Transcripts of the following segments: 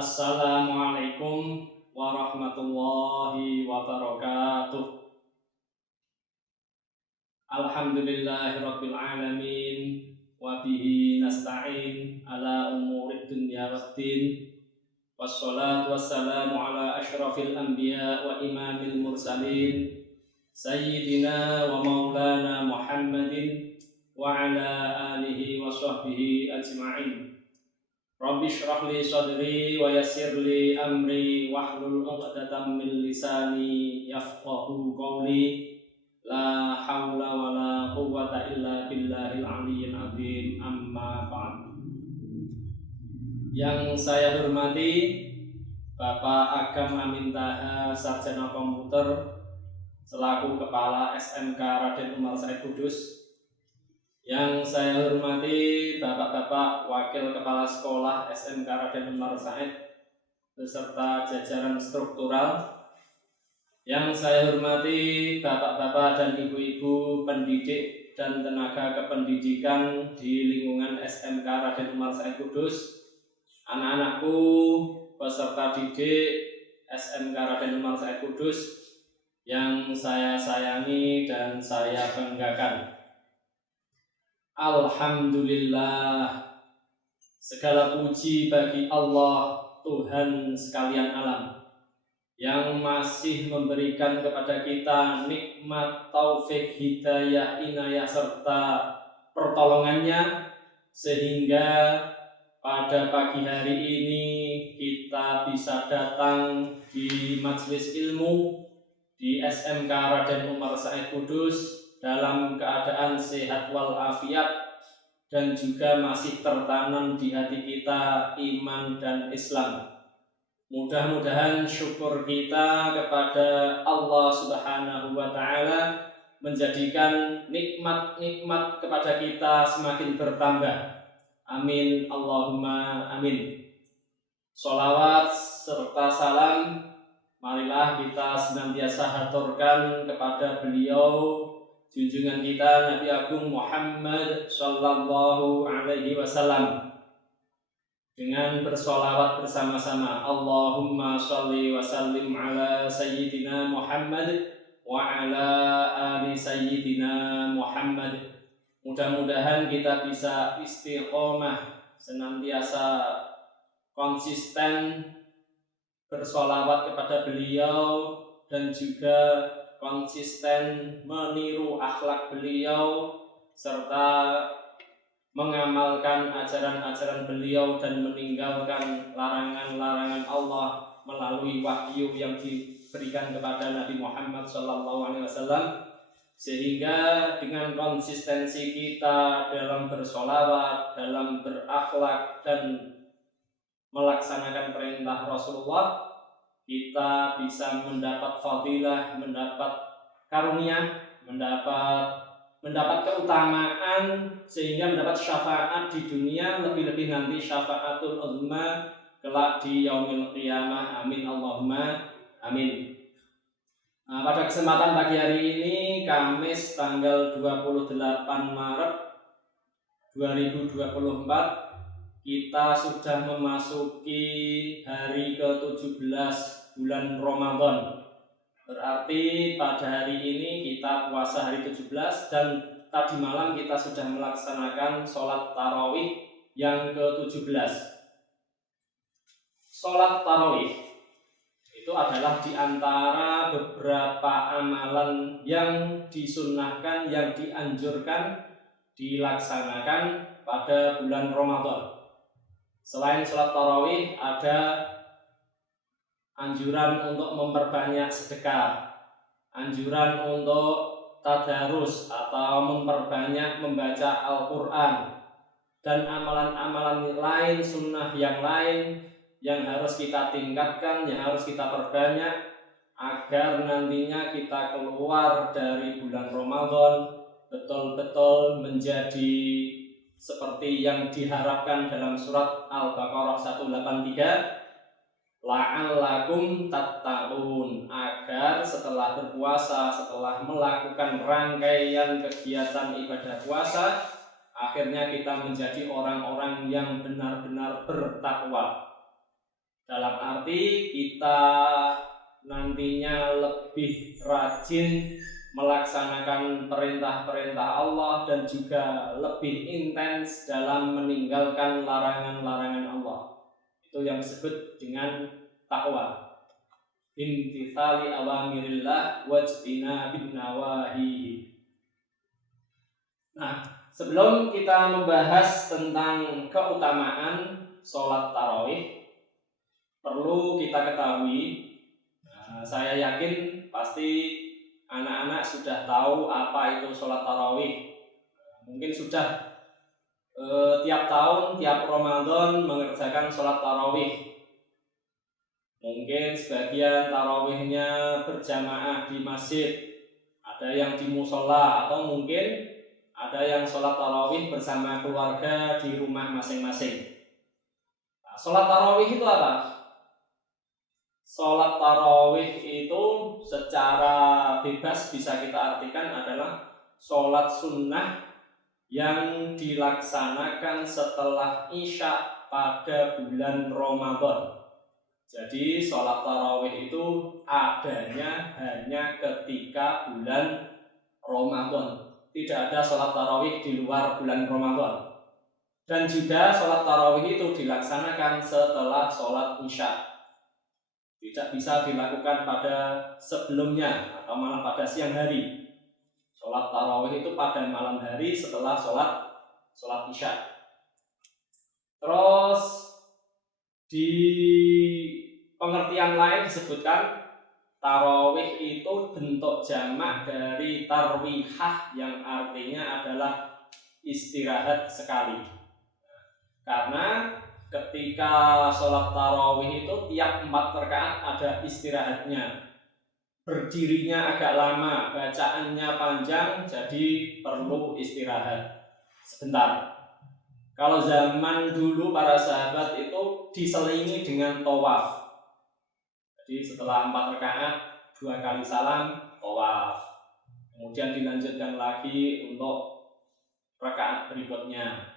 Assalamualaikum warahmatullahi wabarakatuh. Alhamdulillahirabbil alamin wa bihi nasta'in ala umurid dunya waddin. Wassalatu wassalamu ala asyrafil anbiya wa imamil mursalin sayyidina wa maulana Muhammadin wa ala alihi wa sahbihi ajma'in. Rabbi shrah li sadri wa yassir li amri wahlul 'uqdatam min lisani yafqahu qawli. La haula wala quwwata illa billahil aliyyil azim. Amma ba'd. Yang saya hormati Bapak Agam Amin Taha, Sarjana Komputer selaku Kepala SMK Raden Umar Said Kudus. Yang saya hormati Bapak-Bapak Wakil Kepala Sekolah SMK Raden Umar Said beserta jajaran struktural. Yang saya hormati Bapak-Bapak dan Ibu-Ibu pendidik dan tenaga kependidikan di lingkungan SMK Raden Umar Said Kudus, anak-anakku peserta didik SMK Raden Umar Said Kudus yang saya sayangi dan saya banggakan. Alhamdulillah, segala puji bagi Allah, Tuhan sekalian alam, yang masih memberikan kepada kita nikmat, taufik, hidayah, inayah, serta pertolongannya, sehingga pada pagi hari ini kita bisa datang di majelis ilmu di SMK Raden Umar Said Kudus dalam keadaan sehat walafiat dan juga masih tertanam di hati kita iman dan Islam. Mudah-mudahan syukur kita kepada Allah Subhanahu wa Ta'ala menjadikan nikmat-nikmat kepada kita semakin bertambah. Amin Allahumma amin. Sholawat serta salam marilah kita senantiasa haturkan kepada beliau, junjungan kita Nabi Agung Muhammad sallallahu alaihi wasallam, dengan bersolawat bersama-sama. Allahumma sholli wa sallim ala sayyidina Muhammad wa ala ali sayyidina Muhammad. Mudah-mudahan kita bisa istiqomah, senantiasa konsisten bersolawat kepada beliau dan juga konsisten meniru akhlak beliau serta mengamalkan ajaran-ajaran beliau dan meninggalkan larangan-larangan Allah melalui wahyu yang diberikan kepada Nabi Muhammad SAW, sehingga dengan konsistensi kita dalam bersolawat, dalam berakhlak dan melaksanakan perintah Rasulullah, kita bisa mendapat fadilah, mendapat karunia, mendapat keutamaan, sehingga mendapat syafaat di dunia, lebih-lebih nanti syafaatul uzma kelak di yaumil qiyamah. Amin Allahumma amin. Pada kesempatan pagi hari ini, Kamis tanggal 28 Maret 2024, kita sudah memasuki hari ke-17 bulan Ramadan. Berarti pada hari ini kita puasa hari 17 dan tadi malam kita sudah melaksanakan sholat tarawih yang ke-17. Sholat tarawih itu adalah di antara beberapa amalan yang disunnahkan, yang dianjurkan dilaksanakan pada bulan Ramadan. Selain sholat tarawih, ada anjuran untuk memperbanyak sedekah, anjuran untuk tadarus atau memperbanyak membaca Al-Quran, dan amalan-amalan lain, sunnah yang lain yang harus kita tingkatkan, yang harus kita perbanyak agar nantinya kita keluar dari bulan Ramadan betul-betul menjadi seperti yang diharapkan dalam surat Al-Baqarah 183, la'allakum tattaqun, agar setelah berpuasa, setelah melakukan rangkaian kegiatan ibadah puasa, akhirnya kita menjadi orang-orang yang benar-benar bertakwa. Dalam arti kita nantinya lebih rajin melaksanakan perintah-perintah Allah dan juga lebih intens dalam meninggalkan larangan-larangan Allah. Itu yang disebut dengan takwa. Imtithali awamirillah wajtinabin nawahihi. Nah, sebelum kita membahas tentang keutamaan sholat tarawih, perlu kita ketahui, saya yakin pasti anak-anak sudah tahu apa itu sholat tarawih. Mungkin sudah tiap tahun, tiap Ramadan mengerjakan sholat tarawih. Mungkin sebagian tarawihnya berjamaah di masjid, ada yang di musola, atau mungkin ada yang sholat tarawih bersama keluarga di rumah masing-masing. Nah, sholat tarawih itu apa? Sholat tarawih itu secara bebas bisa kita artikan adalah sholat sunnah yang dilaksanakan setelah Isya pada bulan Ramadan. Jadi sholat tarawih itu adanya hanya ketika bulan Ramadan. Tidak ada sholat tarawih di luar bulan Ramadan. Dan juga sholat tarawih itu dilaksanakan setelah sholat Isya. Tidak bisa dilakukan pada sebelumnya atau malah pada siang hari. Sholat tarawih itu pada malam hari setelah sholat Isya. Terus di pengertian lain disebutkan tarawih itu bentuk jamak dari tarwihah yang artinya adalah istirahat sekali. Karena ketika sholat tarawih itu tiap 4 rakaat ada istirahatnya. Berdirinya agak lama, bacaannya panjang, jadi perlu istirahat sebentar. Kalau zaman dulu para sahabat itu diselingi dengan tawaf. Jadi setelah 4 rakaat 2 kali salam, tawaf. Kemudian dilanjutkan lagi untuk rakaat berikutnya.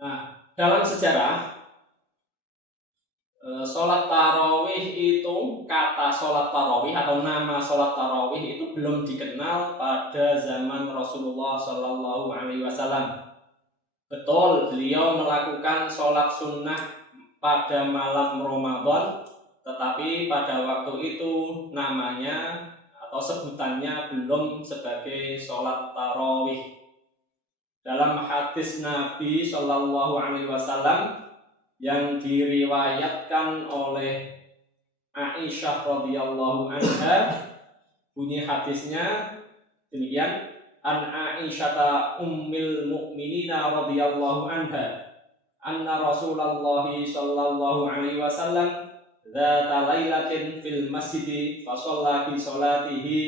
Nah, dalam sejarah sholat tarawih itu, kata sholat tarawih atau nama sholat tarawih itu belum dikenal pada zaman Rasulullah Shallallahu Alaihi Wasallam. Betul, beliau melakukan sholat sunnah pada malam Ramadan, tetapi pada waktu itu namanya atau sebutannya belum sebagai sholat tarawih. Dalam hadis Nabi Shallallahu Alaihi Wasallam yang diriwayatkan oleh Aisyah radhiyallahu anha, bunyi hadisnya demikian: An Aisyata ummil mu'minina radhiyallahu anha anna Rasulullah sallallahu alaihi wasallam dzata lailatin fil masjid fa shalla bi sholatihi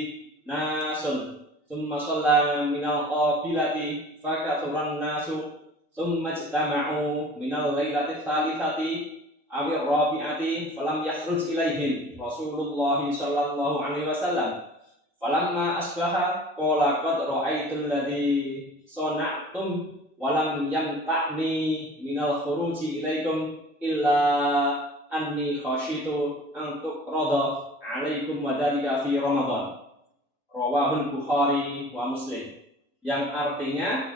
nasun thumma shalla minal qabilati fa kathuran nasu thumma ijtama'u minal lailati tsalitsati awir rabi'ati falam yakhruj ilaihim Rasulullah sallallahu alaihi wasallam. Falamma asbaha qala qad ra'aitul ladzi sana'tum wa lam yamta'ni minal khuruji ilaikum illa anni khashitu an tuqrada 'alaikum wa dzalika fi Ramadan. Rawahul Bukhari wa Muslim. Yang artinya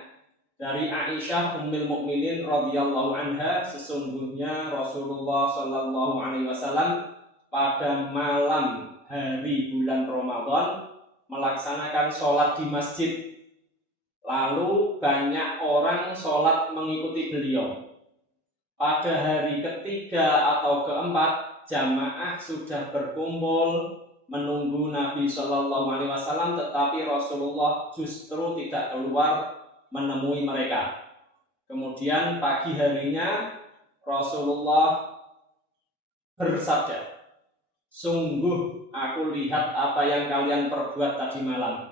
dari Aisyah ummul mukminin radhiyallahu anha, sesungguhnya Rasulullah sallallahu alaihi wasallam pada malam hari bulan Ramadan melaksanakan sholat di masjid. Lalu banyak orang sholat mengikuti beliau. Pada hari ketiga atau keempat, jamaah sudah berkumpul menunggu Nabi Shallallahu Alaihi Wasallam, tetapi Rasulullah justru tidak keluar menemui mereka. Kemudian pagi harinya Rasulullah bersabda, sungguh aku lihat apa yang kalian perbuat tadi malam,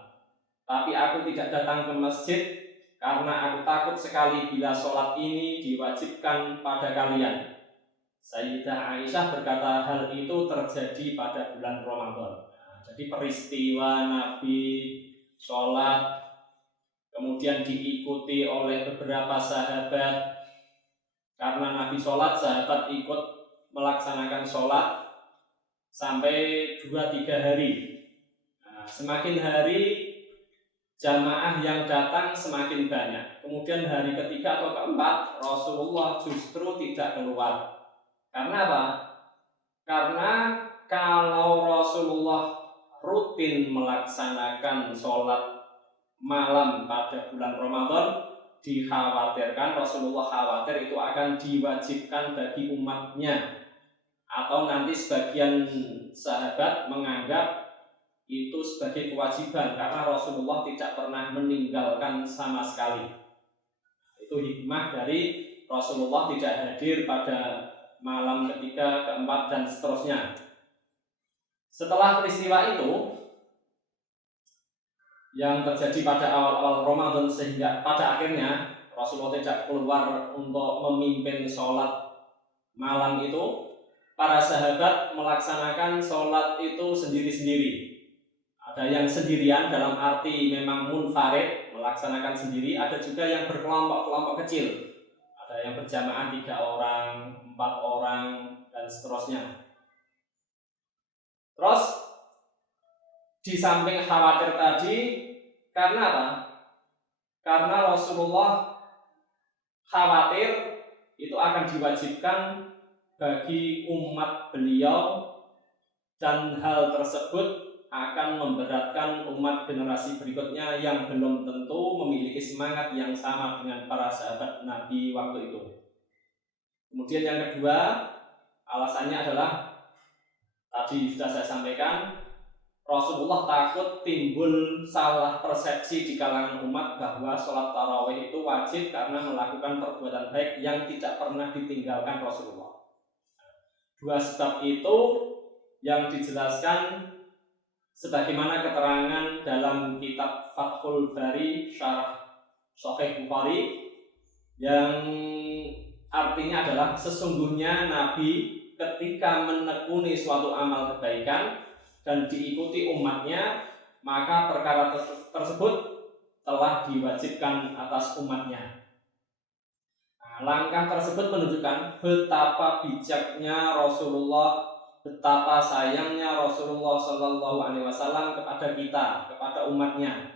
tapi aku tidak datang ke masjid karena aku takut sekali bila sholat ini diwajibkan pada kalian. Sayyidah Aisyah berkata hal itu terjadi pada bulan Ramadan. Jadi peristiwa Nabi sholat kemudian diikuti oleh beberapa sahabat. Karena Nabi sholat, sahabat ikut melaksanakan sholat sampai 2-3 hari. Nah, semakin hari jamaah yang datang semakin banyak. Kemudian hari ketiga atau keempat Rasulullah justru tidak keluar. Karena apa? Karena kalau Rasulullah rutin melaksanakan sholat malam pada bulan Ramadan, dikhawatirkan, Rasulullah khawatir itu akan diwajibkan bagi umatnya, atau nanti sebagian sahabat menganggap itu sebagai kewajiban karena Rasulullah tidak pernah meninggalkan sama sekali. Itu hikmah dari Rasulullah tidak hadir pada malam ketiga, keempat, dan seterusnya. Setelah peristiwa itu yang terjadi pada awal-awal Ramadan, sehingga pada akhirnya Rasulullah tidak keluar untuk memimpin sholat malam itu, para sahabat melaksanakan sholat itu sendiri-sendiri. Ada yang sendirian dalam arti memang munfarid, melaksanakan sendiri. Ada juga yang berkelompok-kelompok kecil. Ada yang berjamaah 3 orang, 4 orang, dan seterusnya. Terus di samping khawatir tadi, karena apa? Karena Rasulullah khawatir itu akan diwajibkan bagi umat beliau, dan hal tersebut akan memberatkan umat generasi berikutnya yang belum tentu memiliki semangat yang sama dengan para sahabat Nabi waktu itu. Kemudian yang kedua, alasannya adalah tadi sudah saya sampaikan, Rasulullah takut timbul salah persepsi di kalangan umat bahwa sholat tarawih itu wajib karena melakukan perbuatan baik yang tidak pernah ditinggalkan Rasulullah. 2 sebab itu yang dijelaskan sebagaimana keterangan dalam kitab Fathul Bari Syarah Sahih Bukhari, yang artinya adalah sesungguhnya Nabi ketika menekuni suatu amal kebaikan dan diikuti umatnya, maka perkara tersebut telah diwajibkan atas umatnya. Nah, langkah tersebut menunjukkan betapa bijaknya Rasulullah, betapa sayangnya Rasulullah Shallallahu Alaihi Wasallam kepada kita, kepada umatnya.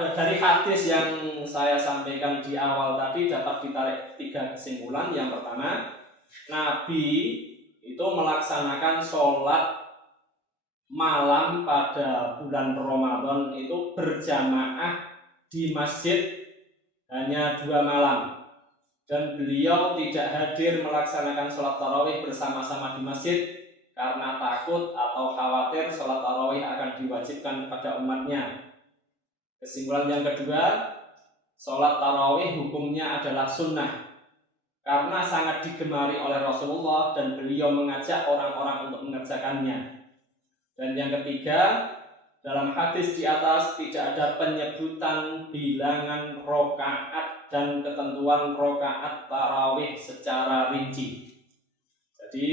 Dari hadis yang saya sampaikan di awal tadi dapat ditarik 3 kesimpulan. Yang pertama, Nabi itu melaksanakan sholat malam pada bulan Ramadan itu berjamaah di masjid hanya 2 malam, dan beliau tidak hadir melaksanakan sholat tarawih bersama-sama di masjid karena takut atau khawatir sholat tarawih akan diwajibkan kepada umatnya. Kesimpulan yang kedua, sholat tarawih hukumnya adalah sunnah karena sangat digemari oleh Rasulullah dan beliau mengajak orang-orang untuk mengerjakannya. Dan yang ketiga, dalam hadis di atas tidak ada penyebutan bilangan rokaat dan ketentuan rokaat tarawih secara rinci. Jadi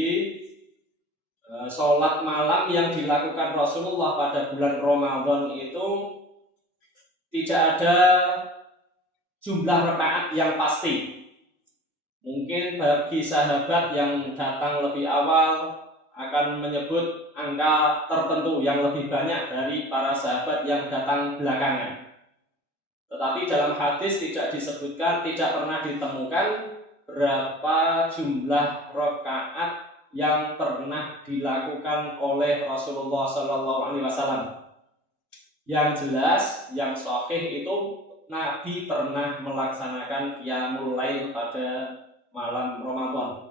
sholat malam yang dilakukan Rasulullah pada bulan Ramadan itu tidak ada jumlah rakaat yang pasti. Mungkin bagi sahabat yang datang lebih awal akan menyebut angka tertentu yang lebih banyak dari para sahabat yang datang belakangan. Tetapi dalam hadis tidak disebutkan, tidak pernah ditemukan berapa jumlah rakaat yang pernah dilakukan oleh Rasulullah SAW. Yang jelas, yang sahih itu Nabi pernah melaksanakan qiyamul lail pada malam Ramadan.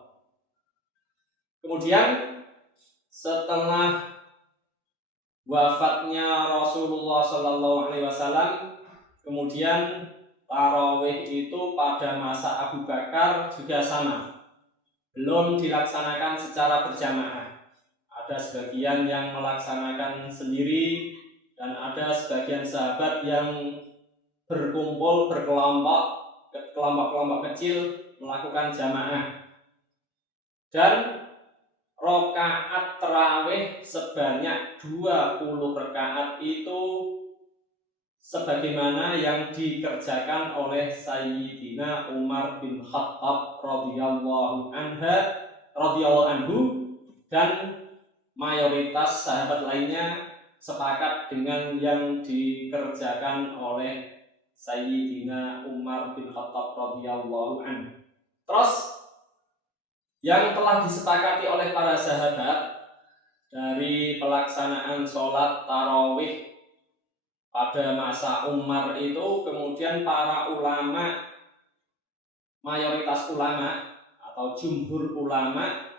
Kemudian setelah wafatnya Rasulullah SAW, kemudian tarawih itu pada masa Abu Bakar juga sama, belum dilaksanakan secara berjamaah. Ada sebagian yang melaksanakan sendiri dan ada sebagian sahabat yang berkumpul kelompok-kelompok kecil melakukan jamaah. Dan rakaat tarawih sebanyak 20 rakaat itu sebagaimana yang dikerjakan oleh Sayyidina Umar bin Khattab radhiyallahu anha radhiyallahu anhu dan mayoritas sahabat lainnya sepakat dengan yang dikerjakan oleh Sayyidina Umar bin Khattab radhiyallahu anhu. Terus yang telah disepakati oleh para sahabat dari pelaksanaan sholat tarawih pada masa Umar itu, kemudian para ulama, mayoritas ulama atau jumhur ulama,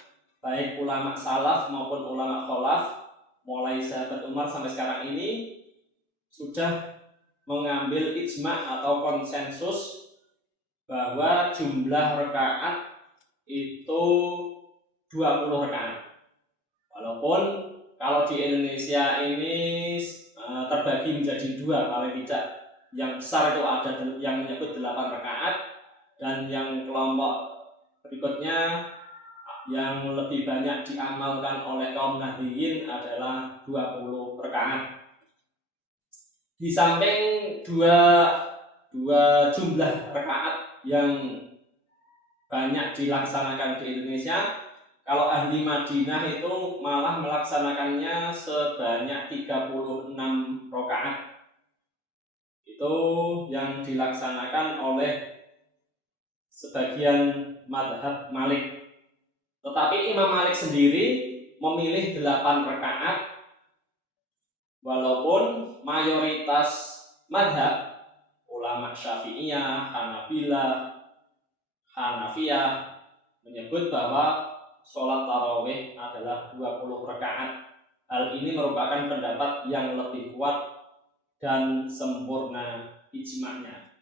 baik ulama salaf maupun ulama kholaf, mulai sahabat Umar sampai sekarang ini sudah mengambil ijma' atau konsensus bahwa jumlah rakaat itu 20 rakaat. Walaupun kalau di Indonesia ini terbagi menjadi dua paling tidak. Yang besar itu ada yang menyebut 8 rakaat, dan yang kelompok berikutnya yang lebih banyak diamalkan oleh kaum Nahdiyin adalah 20 rakaat. Di samping dua jumlah rakaat yang banyak dilaksanakan di Indonesia, kalau ahli Madinah itu malah melaksanakannya sebanyak 36 rakaat. Itu yang dilaksanakan oleh sebagian madhab Malik. Tetapi Imam Malik sendiri memilih 8 rakaat, walaupun mayoritas madhab ulama Syafi'iyah, Hanabilah, Hanafiyah menyebut bahwa sholat tarawih adalah 20 rakaat. Hal ini merupakan pendapat yang lebih kuat dan sempurna ijma'nya.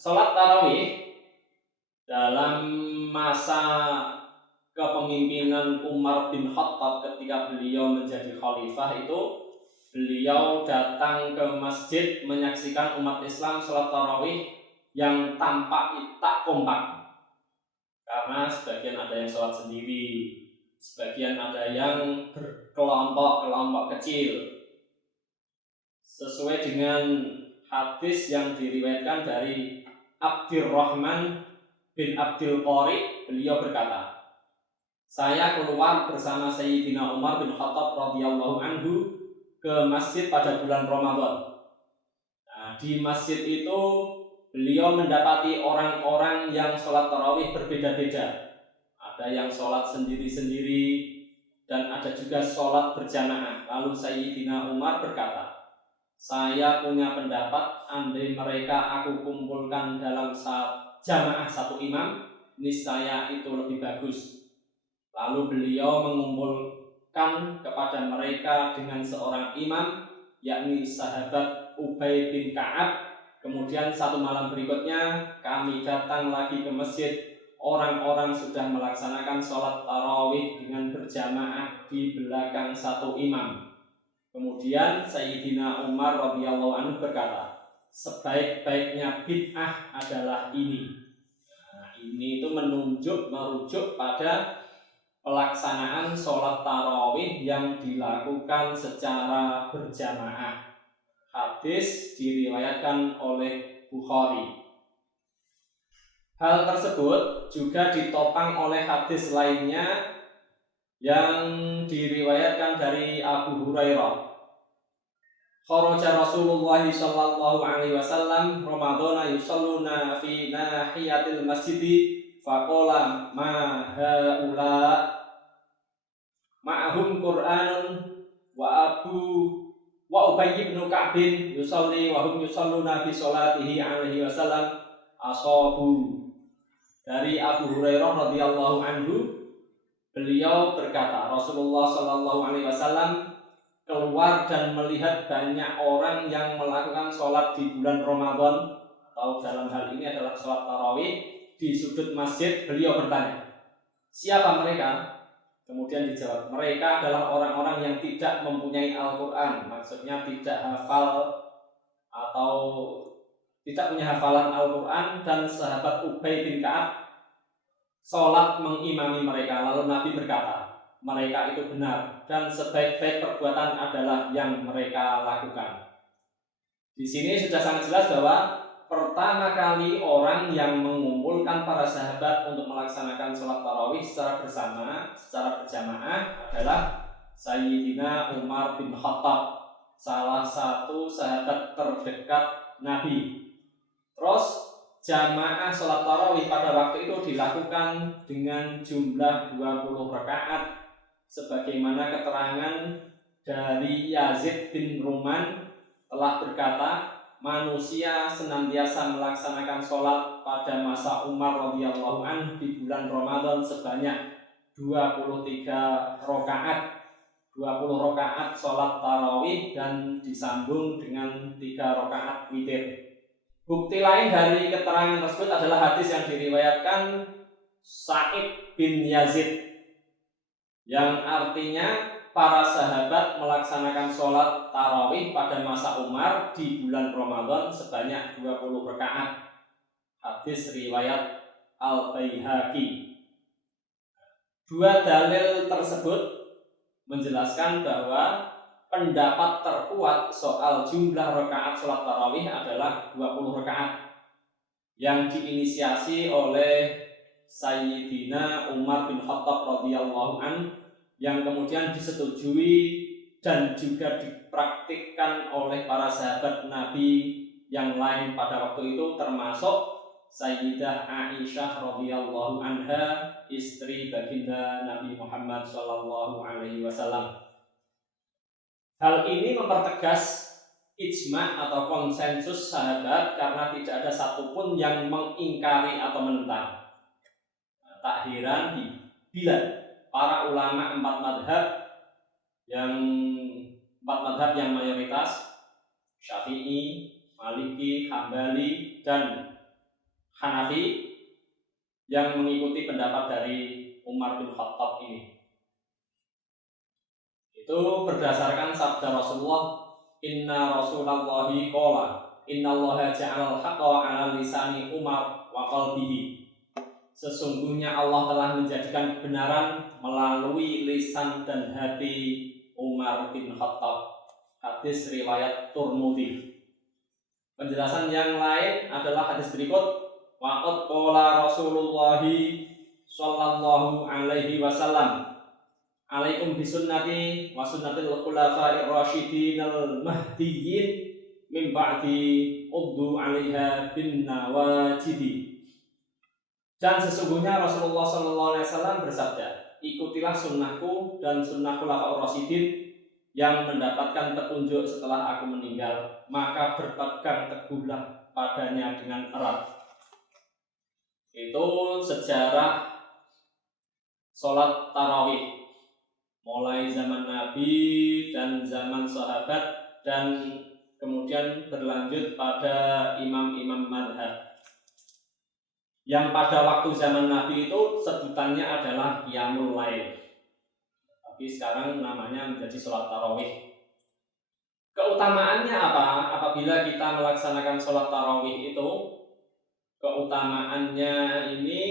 Sholat tarawih dalam masa kepemimpinan Umar bin Khattab ketika beliau menjadi khalifah itu, beliau datang ke masjid menyaksikan umat Islam sholat tarawih yang tampak tak kompak, karena sebagian ada yang sholat sendiri, sebagian ada yang berkelompok-kelompok kecil, sesuai dengan hadis yang diriwayatkan dari Abdurrahman bin Abdul Qari. Beliau berkata, saya keluar bersama Sayyidina Umar bin Khattab radhiyallahu anhu ke masjid pada bulan Ramadan. Nah, di masjid itu beliau mendapati orang-orang yang sholat tarawih berbeda-beda. Ada yang sholat sendiri-sendiri dan ada juga sholat berjamaah. Lalu Sayyidina Umar berkata, saya punya pendapat, andai mereka aku kumpulkan dalam jamaah satu imam, niscaya itu lebih bagus. Lalu beliau mengumpulkan kepada mereka dengan seorang imam, yakni sahabat Ubay bin Ka'ab. Kemudian satu malam berikutnya kami datang lagi ke masjid, orang-orang sudah melaksanakan sholat tarawih dengan berjamaah di belakang satu imam. Kemudian Sayyidina Umar radhiyallahu anhu berkata, sebaik-baiknya bid'ah adalah ini. Nah, ini itu merujuk pada pelaksanaan sholat tarawih yang dilakukan secara berjamaah. Hadis diriwayatkan oleh Bukhari. Hal tersebut juga ditopang oleh hadis lainnya yang diriwayatkan dari Abu Hurairah. Kharaja Rasulullah sallallahu alaihi wasallam Ramadhana yusalluna fi nahiyatil masjid faqala ma haula ma'ahum Qur'anun wa Ubay bin Ka'b yusalli wa hum yusalluna fi sholatihi alaihi wasallam asabu. Dari Abu Hurairah radhiyallahu anhu, beliau berkata, Rasulullah sallallahu alaihi wasallam keluar dan melihat banyak orang yang melakukan sholat di bulan Ramadan, atau dalam hal ini adalah sholat tarawih di sudut masjid. Beliau bertanya, siapa mereka? Kemudian dijawab, mereka adalah orang-orang yang tidak mempunyai Al-Quran, maksudnya tidak hafal atau tidak punya hafalan Al-Quran. Dan sahabat Ubay bin Ka'ab sholat mengimami mereka. Lalu Nabi berkata, mereka itu benar dan sebaik-baik perbuatan adalah yang mereka lakukan. Di sini sudah sangat jelas bahwa pertama kali orang yang mengumpulkan para sahabat untuk melaksanakan sholat tarawih secara bersama, secara berjamaah adalah Sayyidina Umar bin Khattab, salah satu sahabat terdekat Nabi. Terus jamaah sholat tarawih pada waktu itu dilakukan dengan jumlah 20 rakaat sebagaimana keterangan dari Yazid bin Ruman telah berkata, manusia senantiasa melaksanakan sholat pada masa Umar radhiyallahu anhu di bulan Ramadan sebanyak 23 rakaat, 20 rakaat sholat tarawih dan disambung dengan 3 rakaat witir. Bukti lain dari keterangan tersebut adalah hadis yang diriwayatkan Sa'id bin Yazid yang artinya para sahabat melaksanakan sholat tarawih pada masa Umar di bulan Ramadan sebanyak 20 rakaat. Hadis riwayat Al-Baihaqi. Dua dalil tersebut menjelaskan bahwa pendapat terkuat soal jumlah rakaat sholat tarawih adalah 20 rakaat yang diinisiasi oleh Sayyidina Umar bin Khattab radhiyallahu anhu yang kemudian disetujui dan juga dipraktikkan oleh para sahabat Nabi yang lain pada waktu itu, termasuk Sayyidah Aisyah radhiyallahu anha, istri baginda Nabi Muhammad sallallahu alaihi wasallam. Hal ini mempertegas ijma atau konsensus sahabat karena tidak ada satupun yang mengingkari atau menentang. Tak heran bila para ulama empat madhab yang mayoritas Syafi'i, Maliki, Hambali, dan Hanafi yang mengikuti pendapat dari Umar bin Khattab ini. Itu berdasarkan sabda Rasulullah, inna Rasulullahi qala innallaha ja'alal haqqa 'ala lisani Umar wa qalbihi. Sesungguhnya Allah telah menjadikan kebenaran melalui lisan dan hati Umar bin Khattab. Hadis riwayat Tirmidzi. Penjelasan yang lain adalah hadis berikut. Waqad qala Rasulullah sallallahu alaihi wasallam, alaikum bisunnati wa sunnatil khulafa'ir rasyidin al mahdiyyin min ba'di uddu 'alaiha bin nawajidi. Dan sesungguhnya Rasulullah sallallahu alaihi wasallam bersabda, ikutilah sunnahku dan sunnah khulafa'ur rasyidin yang mendapatkan petunjuk setelah aku meninggal, maka berpegang teguhlah padanya dengan erat. Itu sejarah sholat tarawih mulai zaman Nabi dan zaman sahabat dan kemudian berlanjut pada imam-imam madhab yang pada waktu zaman Nabi itu sebutannya adalah qiyamul lail, tapi sekarang namanya menjadi sholat tarawih. Keutamaannya apa apabila kita melaksanakan sholat tarawih itu? Keutamaannya ini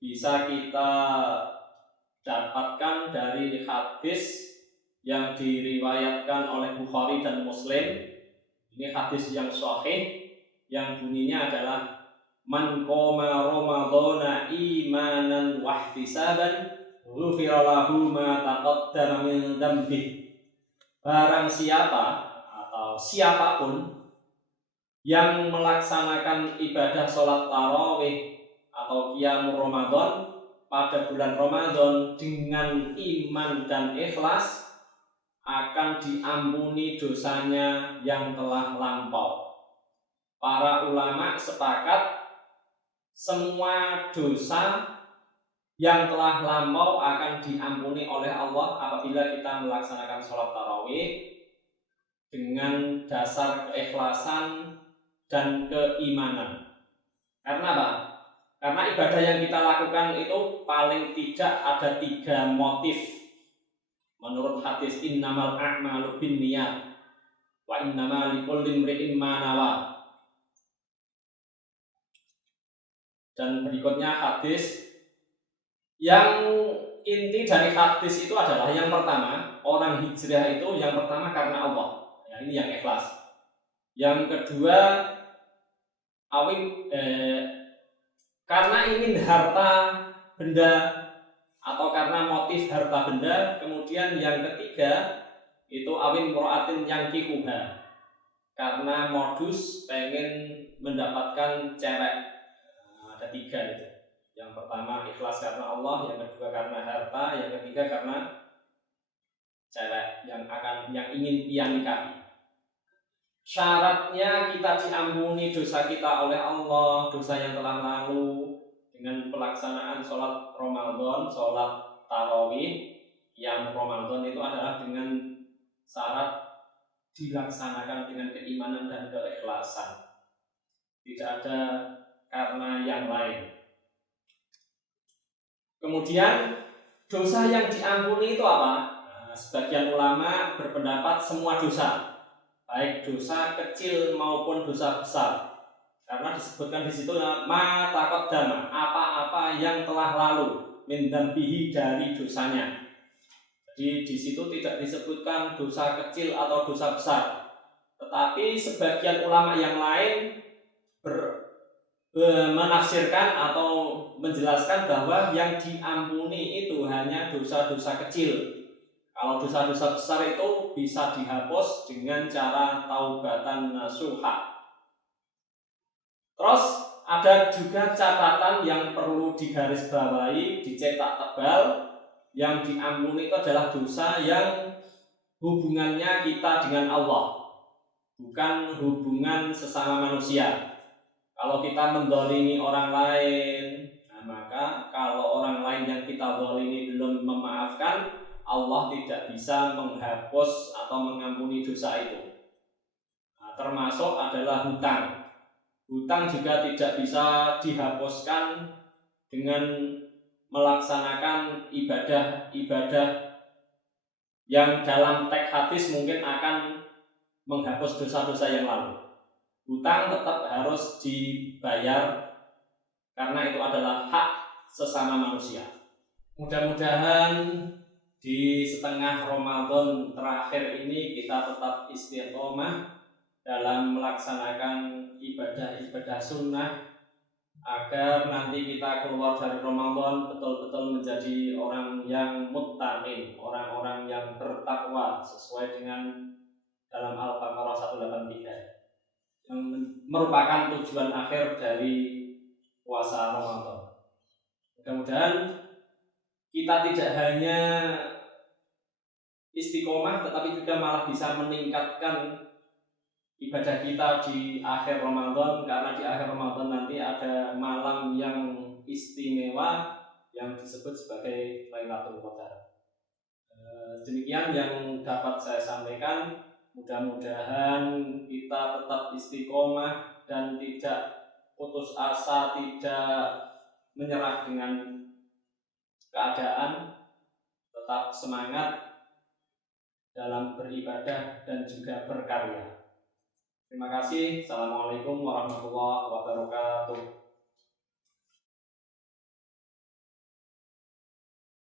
bisa kita dapatkan dari hadis yang diriwayatkan oleh Bukhari dan Muslim. Ini hadis yang sahih yang bunyinya adalah man qoma ramadhana imanan wa ihtisaban ghufira lahu ma taqaddama min dzambi. Barang siapa atau siapapun yang melaksanakan ibadah sholat tarawih atau qiyamul Ramadan pada bulan Ramadan dengan iman dan ikhlas, akan diampuni dosanya yang telah lampau. Para ulama sepakat semua dosa yang telah lampau akan diampuni oleh Allah apabila kita melaksanakan sholat tarawih dengan dasar keikhlasan dan keimanan. Karena apa? Karena ibadah yang kita lakukan itu paling tidak ada 3 motif. Menurut hadis innamal a'malu binniyat wa innamal likulli imri'in ma nawa. Dan berikutnya hadis yang inti dari hadis itu adalah yang pertama, orang hijrah itu yang pertama karena Allah. Ya, ini yang ikhlas. Yang kedua, karena ingin harta benda atau karena motif harta benda. Kemudian yang ketiga itu awin muraatin yang kikuha, karena modus pengen mendapatkan cewek. Ada tiga itu. Yang pertama ikhlas karena Allah, yang kedua karena harta, yang ketiga karena cewek yang ingin ia nikahi. Syaratnya kita diampuni dosa kita oleh Allah, dosa yang telah lalu, dengan pelaksanaan sholat Ramadan, sholat tarawih yang Ramadan itu adalah dengan syarat dilaksanakan dengan keimanan dan keikhlasan, tidak ada karena yang lain. Kemudian dosa yang diampuni itu apa? Sebagian ulama berpendapat semua dosa, baik dosa kecil maupun dosa besar, karena disebutkan di situ ma taqaddama, apa-apa yang telah lalu, min dzambihi, dari dosanya. Jadi di situ tidak disebutkan dosa kecil atau dosa besar, tetapi sebagian ulama yang lain menafsirkan atau menjelaskan bahwa yang diampuni itu hanya dosa-dosa kecil. Kalau dosa-dosa besar itu bisa dihapus dengan cara taubatan nasuha. Terus ada juga catatan yang perlu digarisbawahi, dicetak tebal. Yang diampuni itu adalah dosa yang hubungannya kita dengan Allah, bukan hubungan sesama manusia. Kalau kita mendolimi orang lain, maka kalau orang lain yang kita dolimi belum memaafkan, Allah tidak bisa menghapus atau mengampuni dosa itu. Termasuk adalah hutang. Hutang juga tidak bisa dihapuskan dengan melaksanakan ibadah-ibadah yang dalam teks hadis mungkin akan menghapus dosa-dosa yang lalu. Hutang tetap harus dibayar karena itu adalah hak sesama manusia. Mudah-mudahan di setengah Ramadan terakhir ini kita tetap istiqomah dalam melaksanakan ibadah-ibadah sunnah, agar nanti kita keluar dari Ramadan betul-betul menjadi orang yang muttaqin, orang-orang yang bertakwa sesuai dengan dalam Al-Baqarah 183, yang merupakan tujuan akhir dari puasa Ramadan. Mudah-mudahan kita tidak hanya istiqomah, tetapi juga malah bisa meningkatkan ibadah kita di akhir Ramadan, karena di akhir Ramadan nanti ada malam yang istimewa yang disebut sebagai Lailatul Qadar. Demikian yang dapat saya sampaikan. Mudah-mudahan kita tetap istiqomah dan tidak putus asa, tidak menyerah dengan keadaan, tetap semangat dalam beribadah dan juga berkarya. Terima kasih. Assalamualaikum warahmatullahi wabarakatuh.